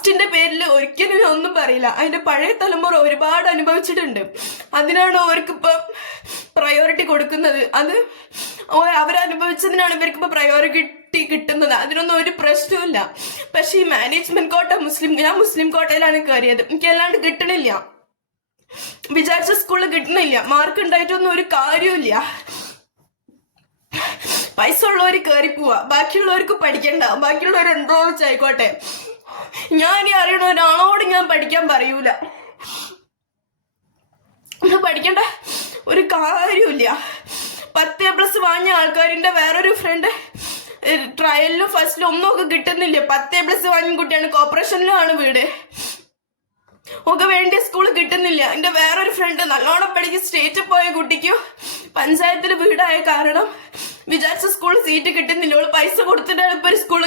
കാസ്റ്റിന്റെ പേരിൽ ഒരിക്കലും ഞാൻ ഒന്നും പറയില്ല. അതിന്റെ പഴയ തലമുറ ഒരുപാട് അനുഭവിച്ചിട്ടുണ്ട്. അതിനാണ് അവർക്കിപ്പം പ്രയോറിറ്റി കൊടുക്കുന്നത്. അത് അവരനുഭവിച്ചതിനാണ് ഇവർക്കിപ്പോ പ്രയോറിറ്റി കിട്ടുന്നത്. അതിനൊന്നും ഒരു പ്രശ്നമില്ല. പക്ഷെ ഈ മാനേജ്മെന്റ് കോട്ട ഞാൻ മുസ്ലിം കോട്ടയിലാണ് കയറിയത്. എനിക്ക് അല്ലാണ്ട് കിട്ടണില്ല, വിചാരിച്ച സ്കൂളിൽ കിട്ടണില്ല. മാർക്ക് ഉണ്ടായിട്ടൊന്നും ഒരു കാര്യമില്ല. പൈസ ഉള്ളവർ കയറി പോവാ, ബാക്കിയുള്ളവർക്ക് പഠിക്കണ്ട, ബാക്കിയുള്ളവർ ഉണ്ടോ വെച്ചായിക്കോട്ടെ. ഞാൻ ഈ അറിയണ ഒരാളോട് ഞാൻ പഠിക്കാൻ പറയൂല. പഠിക്കണ്ട ഒരു കാര്യമില്ല. 10A+ വാങ്ങിയ ആൾക്കാരിന്റെ വേറൊരു ഫ്രണ്ട് ട്രയലിലും ഫസ്റ്റിലും ഒന്നും ഒക്കെ കിട്ടുന്നില്ല. 10A+ വാങ്ങിയ കുട്ടിയാണ്, കോർപ്പറേഷനിലാണ് വീട്, ഒക്കെ വേണ്ടിയ സ്കൂള് കിട്ടുന്നില്ല. എന്റെ വേറൊരു ഫ്രണ്ട് നല്ലോണം പഠിക്കും സ്റ്റേറ്റിൽ പോയ കുട്ടിക്ക് പഞ്ചായത്തിൽ വീടായ കാരണം വിചാരിച്ച സ്കൂളിൽ സീറ്റ് കിട്ടുന്നില്ല. പൈസ കൊടുത്തിട്ടാണ് ഇപ്പൊ ഒരു സ്കൂള്